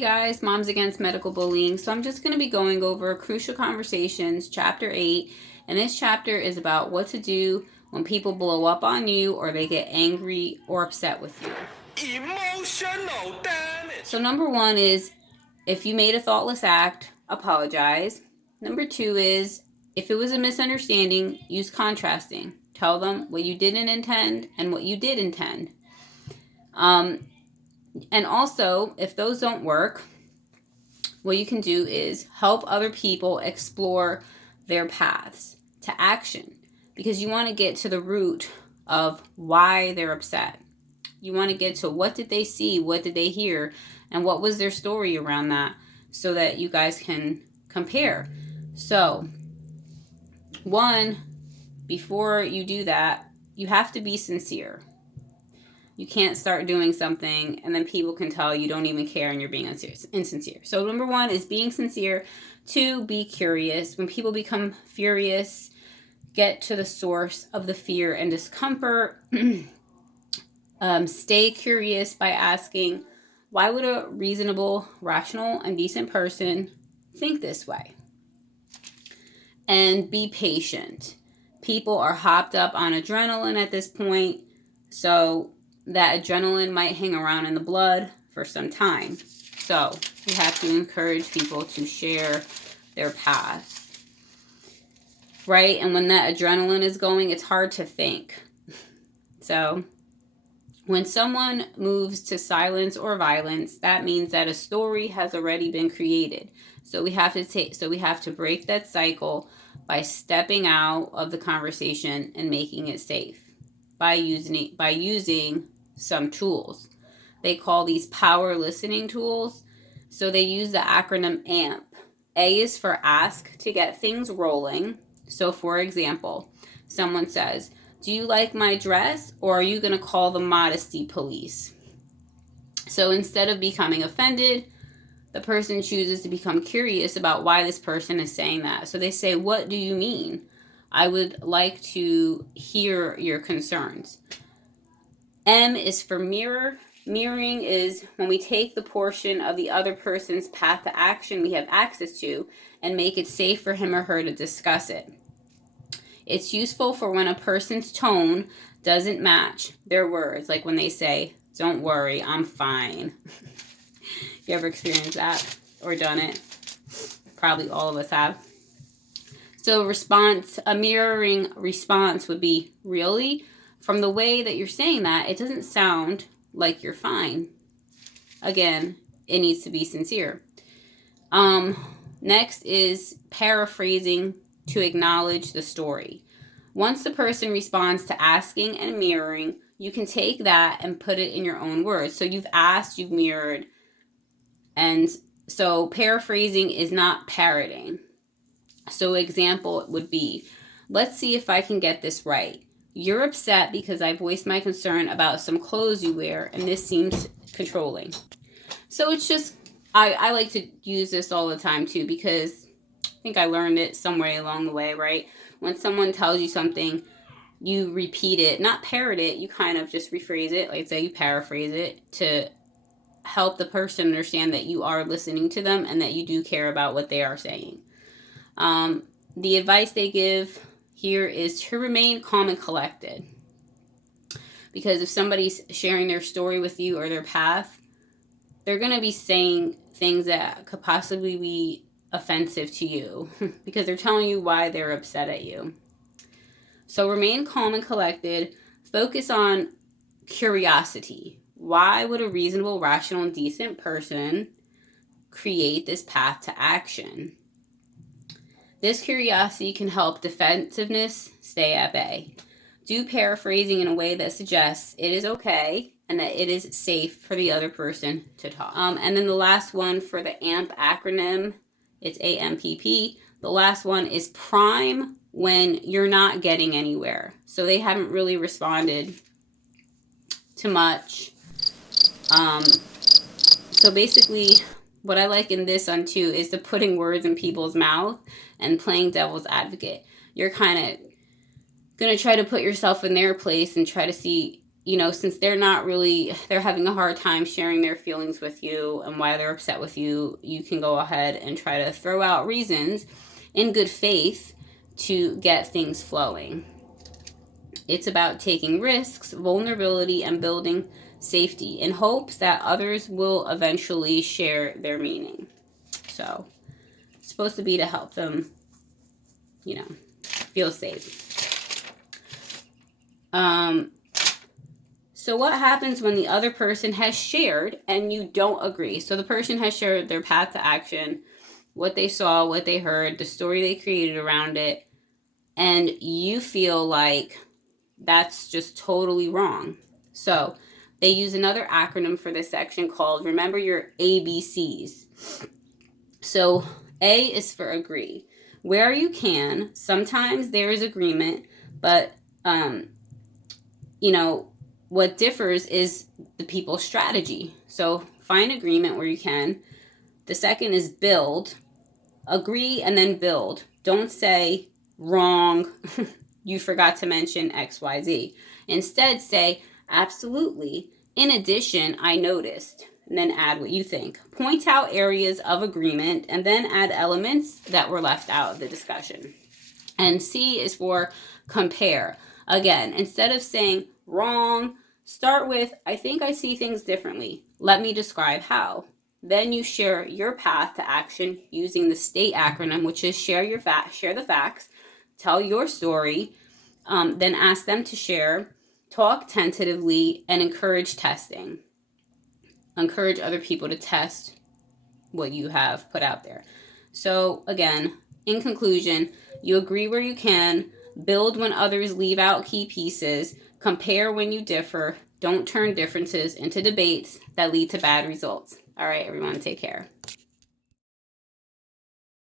Hey guys, Moms Against Medical Bullying. So I'm just going to be going over Crucial Conversations, Chapter 8. And this chapter is about what to do when people blow up on you or they get angry or upset with you. Emotional damage. So number 1 is, if you made a thoughtless act, apologize. Number 2 is, if it was a misunderstanding, use contrasting. Tell them what you didn't intend and what you did intend. And also, if those don't work, what you can do is help other people explore their paths to action, because you want to get to the root of why they're upset. You want to get to what did they see, what did they hear, and what was their story around that, so that you guys can compare. So, one, before you do that, you have to be sincere. You can't start doing something and then people can tell you don't even care and you're being insincere. So number 1 is being sincere. 2, be curious. When people become furious, get to the source of the fear and discomfort. Stay curious by asking, why would a reasonable, rational, and decent person think this way? And be patient. People are hopped up on adrenaline at this point, so that adrenaline might hang around in the blood for some time. So you have to encourage people to share their path, right? And when that adrenaline is going, it's hard to think. So when someone moves to silence or violence, that means that a story has already been created. So we have to break that cycle by stepping out of the conversation and making it safe by using some tools. They call these power listening tools. So they use the acronym AMP. A is for ask, to get things rolling. So for example, someone says, do you like my dress, or are you going to call the modesty police? So instead of becoming offended, the person chooses to become curious about why this person is saying that. So they say, what do you mean? I would like to hear your concerns. M is for mirror. Mirroring is when we take the portion of the other person's path to action we have access to and make it safe for him or her to discuss it. It's useful for when a person's tone doesn't match their words, like when they say, don't worry, I'm fine. You ever experienced that or done it? Probably all of us have. So a mirroring response would be, really? From the way that you're saying that, it doesn't sound like you're fine. Again, it needs to be sincere. Next is paraphrasing, to acknowledge the story. Once the person responds to asking and mirroring, you can take that and put it in your own words. So you've asked, you've mirrored, and so paraphrasing is not parroting. So example would be, let's see if I can get this right. You're upset because I voiced my concern about some clothes you wear, and this seems controlling. So it's just, I like to use this all the time too, because I think I learned it somewhere along the way, right? When someone tells you something, you repeat it, not parrot it, you kind of just rephrase it, like say you paraphrase it to help the person understand that you are listening to them and that you do care about what they are saying. The advice they give here is to remain calm and collected. Because if somebody's sharing their story with you or their path, they're going to be saying things that could possibly be offensive to you because they're telling you why they're upset at you. So remain calm and collected. Focus on curiosity. Why would a reasonable, rational, and decent person create this path to action? This curiosity can help defensiveness stay at bay. Do paraphrasing in a way that suggests it is okay and that it is safe for the other person to talk. And then the last one for the AMP acronym, it's AMPP. The last one is prime when you're not getting anywhere. So they haven't really responded to much. So basically, what I like in this one too is the putting words in people's mouth and playing devil's advocate. You're kind of going to try to put yourself in their place and try to see, you know, since they're having a hard time sharing their feelings with you and why they're upset with you, you can go ahead and try to throw out reasons in good faith to get things flowing. It's about taking risks, vulnerability, and building safety in hopes that others will eventually share their meaning. So it's supposed to be to help them, you know, feel safe. So what happens when the other person has shared and you don't agree? So the person has shared their path to action, what they saw, what they heard, the story they created around it, and you feel like that's just totally wrong. So they use another acronym for this section called Remember Your ABCs. So A is for agree. Where you can, sometimes there is agreement, but you know, what differs is the people's strategy. So find agreement where you can. The second is build. Agree and then build. Don't say wrong, you forgot to mention XYZ. Instead say absolutely. In addition, I noticed. And then add what you think. Point out areas of agreement and then add elements that were left out of the discussion. And C is for compare. Again, instead of saying wrong, start with, I think I see things differently. Let me describe how. Then you share your path to action using the STATE acronym, which is share the facts, tell your story, then ask them to share, talk tentatively, and encourage testing. Encourage other people to test what you have put out there. So again, in conclusion, you agree where you can, build when others leave out key pieces, compare when you differ, don't turn differences into debates that lead to bad results. All right, everyone, take care.